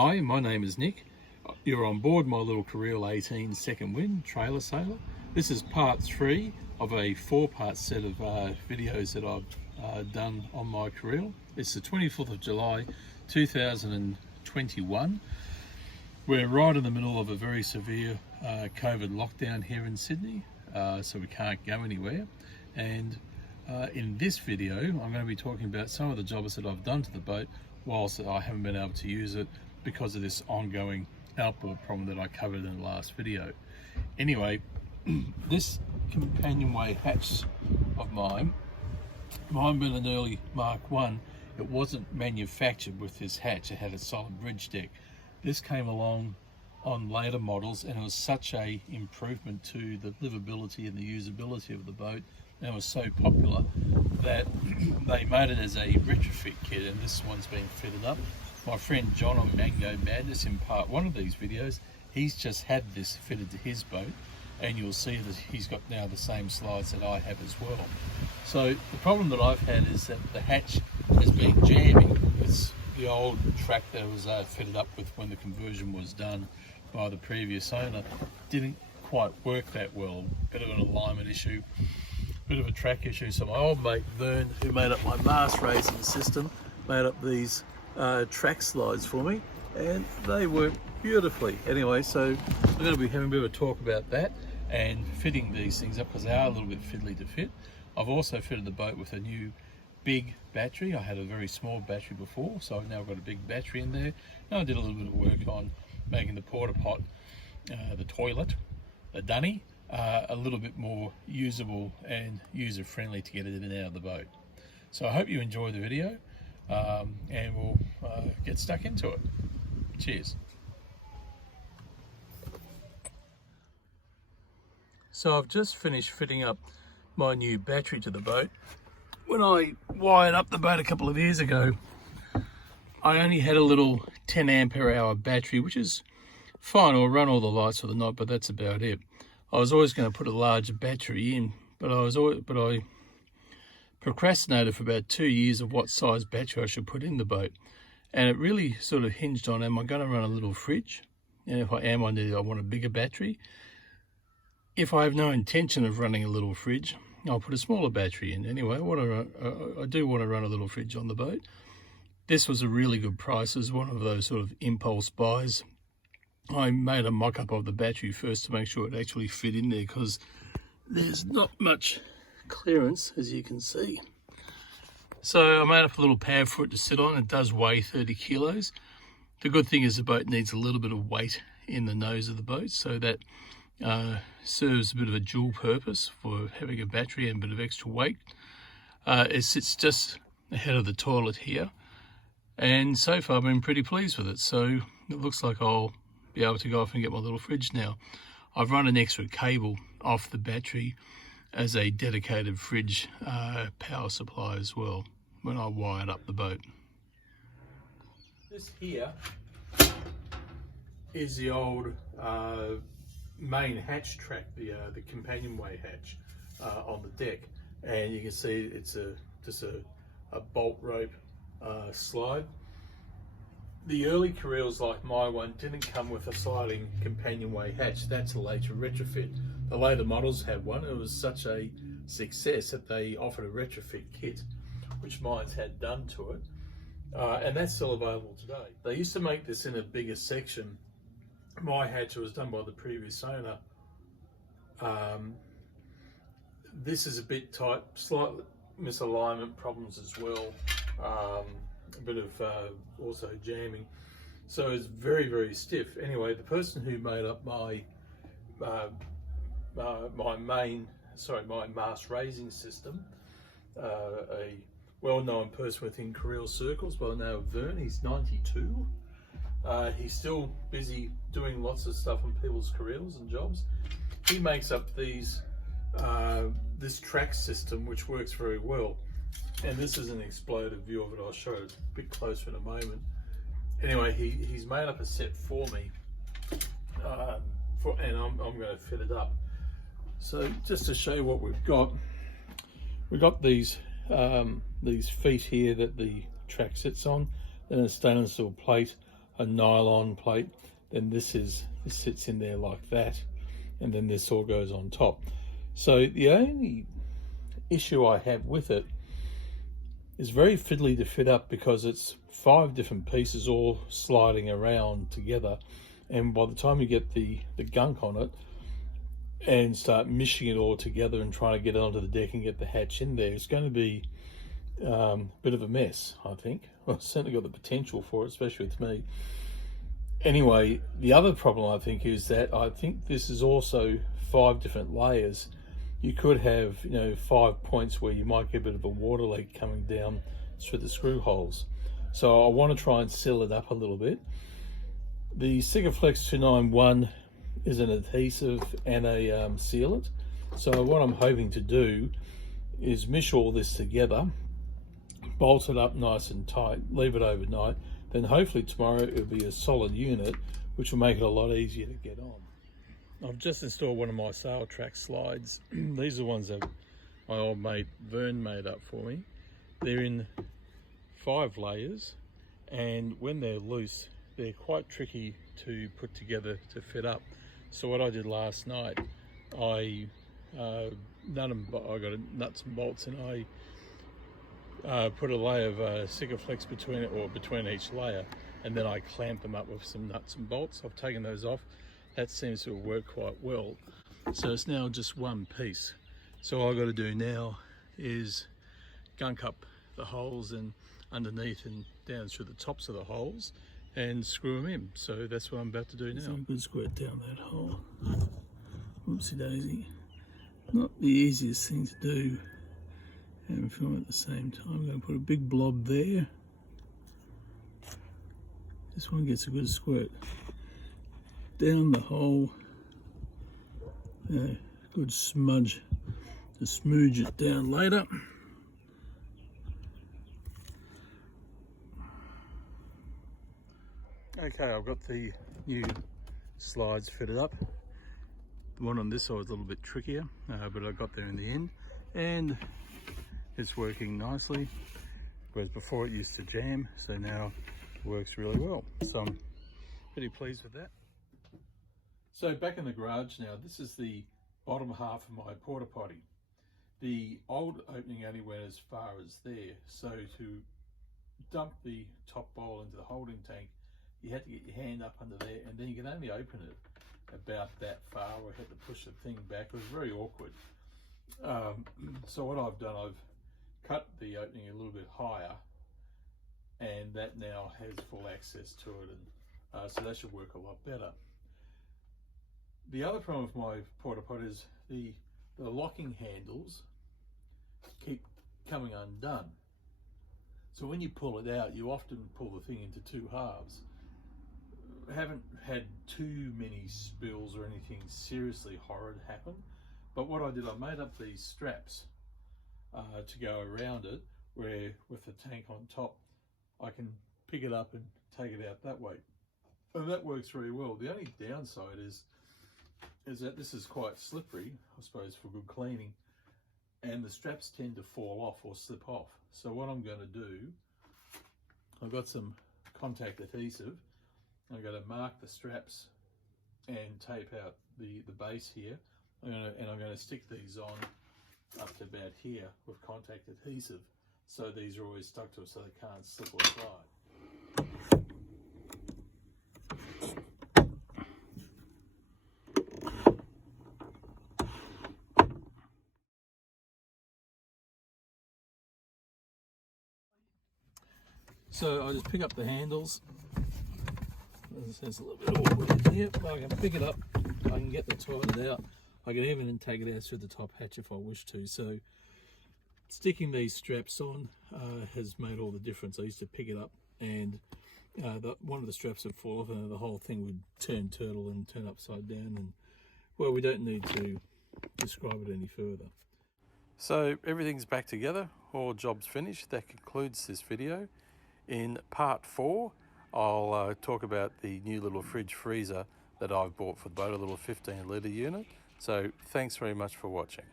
Hi, my name is Nick. You're on board my little Careel 18 second wind trailer sailor. This is part 3 of a 4-part set of videos that I've done on my Careel. It's the 24th of July 2021. We're right in the middle of a very severe COVID lockdown here in Sydney, so we can't go anywhere. And in this video, I'm going to be talking about some of the jobs that I've done to the boat whilst I haven't been able to use it because of this ongoing outboard problem that I covered in the last video. Anyway, this Companionway hatch of mine being an early Mark 1, it wasn't manufactured with this hatch. It had a solid bridge deck. This came along on later models, and it was such a improvement to the livability and the usability of the boat, and it was so popular that they made it as a retrofit kit, and this one's been fitted up. My friend John on Mango Madness, in part 1 of these videos, he's just had this fitted to his boat, and you'll see that he's got now the same slides that I have as well. So the problem that I've had is that the hatch has been jamming. It's the old track that was fitted up with when the conversion was done by the previous owner. Didn't quite work that well. Bit of an alignment issue, bit of a track issue. So my old mate Vern, who made up my mast raising system, made up these track slides for me, and they work beautifully. Anyway, so I'm going to be having a bit of a talk about that and fitting these things up because they are a little bit fiddly to fit. I've also fitted the boat with a new big battery. I had a very small battery before, so I've now got a big battery in there. And I did a little bit of work on making the Portapot, the toilet, the dunny, a little bit more usable and user-friendly to get it in and out of the boat. So I hope you enjoy the video, and we'll get stuck into it. Cheers. So I've just finished fitting up my new battery to the boat. When I wired up the boat a couple of years ago, I only had a little 10 ampere hour battery, which is fine. I'll run all the lights for the night, but that's about it. I was always going to put a larger battery in, but I procrastinated for about 2 years of what size battery I should put in the boat. And it really sort of hinged on, am I going to run a little fridge? And if I am, I want a bigger battery. If I have no intention of running a little fridge, I'll put a smaller battery in. Anyway, I do want to run a little fridge on the boat. This was a really good price. It was one of those sort of impulse buys. I made a mock-up of the battery first to make sure it actually fit in there, because there's not much clearance, as you can see. So I made up a little pad for it to sit on. It does weigh 30 kilos. The good thing is the boat needs a little bit of weight in the nose of the boat, so that serves a bit of a dual purpose for having a battery and a bit of extra weight. It sits just ahead of the toilet here, and so far I've been pretty pleased with it. So it looks like I'll be able to go off and get my little fridge now. I've run an extra cable off the battery as a dedicated fridge power supply as well when I wired up the boat. This here is the old main hatch track, the Companionway hatch on the deck, and you can see it's just a bolt rope slide. The early Careels like my one didn't come with a sliding Companionway hatch. That's a later retrofit. The later models had one. It was such a success that they offered a retrofit kit, which mine's had done to it, and that's still available today. They used to make this in a bigger section. My hatch was done by the previous owner. This is a bit tight, slight misalignment problems as well, a bit of also jamming, so it's very, very stiff. Anyway, the person who made up my my mast raising system, a well-known person within Careel circles by the name of Vern, he's 92. He's still busy doing lots of stuff on people's Careels and jobs. He makes up these this track system, which works very well. And this is an exploded view of it. I'll show it a bit closer in a moment. Anyway, he's made up a set for me, and I'm going to fit it up. So just to show you what we've got these feet here that the track sits on, then a stainless steel plate a nylon plate, then this sits in there like that, and then this all goes on top. So the only issue I have with it is very fiddly to fit up, because it's 5 different pieces all sliding around together, and by the time you get the gunk on it and start mishing it all together and trying to get it onto the deck and get the hatch in there, it's going to be a bit of a mess, I think. Well, it's certainly got the potential for it, especially with me. Anyway, the other problem I think is that I think this is also 5 different layers. You could have, 5 points where you might get a bit of a water leak coming down through the screw holes. So I want to try and seal it up a little bit. The Sikaflex 291 is an adhesive and a sealant. So what I'm hoping to do is mish all this together, bolt it up nice and tight, leave it overnight, then hopefully tomorrow it'll be a solid unit, which will make it a lot easier to get on. I've just installed one of my sail track slides. These are the ones that my old mate Vern made up for me. They're in 5 layers, and when they're loose, they're quite tricky to put together to fit up. So what I did last night, I got nuts and bolts, and I put a layer of Sikaflex between each layer, and then I clamped them up with some nuts and bolts. I've taken those off. That seems to have worked quite well. So it's now just one piece. So all I've got to do now is gunk up the holes and underneath and down through the tops of the holes and screw them in. So that's what I'm about to do now. Some good squirt down that hole. Whoopsie daisy. Not the easiest thing to do and film at the same time. I'm going to put a big blob there. This one gets a good squirt down the hole. Good smudge to smooge it down later. Okay, I've got the new slides fitted up. The one on this side is a little bit trickier, but I got there in the end, and it's working nicely, whereas before it used to jam, so now it works really well. So I'm pretty pleased with that. So back in the garage now, this is the bottom half of my porta potty. The old opening only went as far as there, so to dump the top bowl into the holding tank, you had to get your hand up under there, and then you can only open it about that far, or had to push the thing back. It was very awkward. So what I've done, I've cut the opening a little bit higher, and that now has full access to it, and so that should work a lot better. The other problem with my porta pot is the locking handles keep coming undone. So when you pull it out, you often pull the thing into 2 halves. I haven't had too many spills or anything seriously horrid happen, but what I did, I made up these straps to go around it, where with the tank on top, I can pick it up and take it out that way. And that works very well. The only downside is that this is quite slippery, I suppose, for good cleaning, and the straps tend to fall off or slip off. So what I'm going to do, I've got some contact adhesive. I'm going to mark the straps and tape out the base here, and I'm going to stick these on up to about here with contact adhesive, so these are always stuck to it so they can't slip or slide. So I just pick up the handles. It's a little bit awkward here, but I can pick it up, I can get the tightened out. I can even take it out through the top hatch if I wish to. So sticking these straps on has made all the difference. I used to pick it up, and one of the straps would fall off, and the whole thing would turn turtle and turn upside down. And well, we don't need to describe it any further. So everything's back together, all jobs finished. That concludes this video. In part 4, I'll talk about the new little fridge freezer that I've bought for the boat, a little 15 litre unit. So thanks very much for watching.